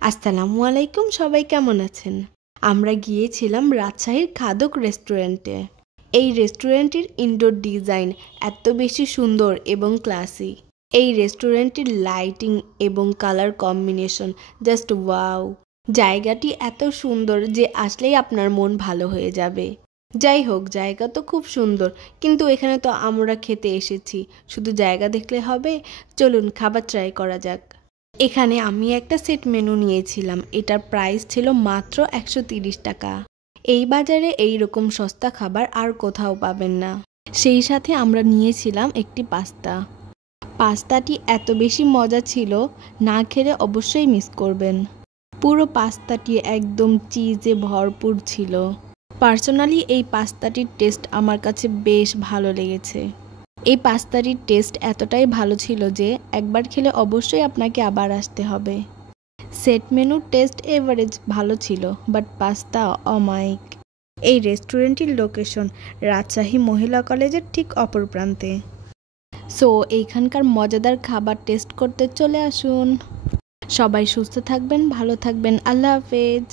আসসালামু আলাইকুম, সবাই কেমন আছেন? আমরা গিয়েছিলাম রাজশাহীর খাদক রেস্টুরেন্টে। এই রেস্টুরেন্টের ইনডোর ডিজাইন এত বেশি সুন্দর এবং ক্লাসি। এই রেস্টুরেন্টের লাইটিং এবং কালার কম্বিনেশন জাস্ট ওয়াও। জায়গাটি এত সুন্দর যে আসলেই আপনার মন ভালো হয়ে যাবে। যাই হোক, জায়গা তো খুব সুন্দর, কিন্তু এখানে তো আমরা খেতে এসেছি, শুধু জায়গা দেখলে হবে? চলুন খাবার ট্রাই করা যাক। এখানে আমি একটা সেট মেনু নিয়েছিলাম। এটার প্রাইস ছিল মাত্র 130 টাকা। এই বাজারে এই রকম সস্তা খাবার আর কোথাও পাবেন না। সেই সাথে আমরা নিয়েছিলাম একটি পাস্তা। পাস্তাটি এত বেশি মজা ছিল, না খেলে অবশ্যই মিস করবেন। পুরো পাস্তাটি একদম চিজে ভরপুর ছিল। পার্সোনালি এই পাস্তাটির টেস্ট আমার কাছে বেশ ভালো লেগেছে। এই পাস্তাটির টেস্ট এতটাই ভালো ছিল যে একবার খেলে অবশ্যই আপনাকে আবার আসতে হবে। সেট মেনুর টেস্ট এভারেজ ভালো ছিল, বাট পাস্তা অমায়িক। এই রেস্টুরেন্টটির লোকেশন রাজশাহী মহিলা কলেজের ঠিক অপর প্রান্তে। সো এইখানকার মজাদার খাবার টেস্ট করতে চলে আসুন। সবাই সুস্থ থাকবেন, ভালো থাকবেন। আল্লাহ হাফেজ।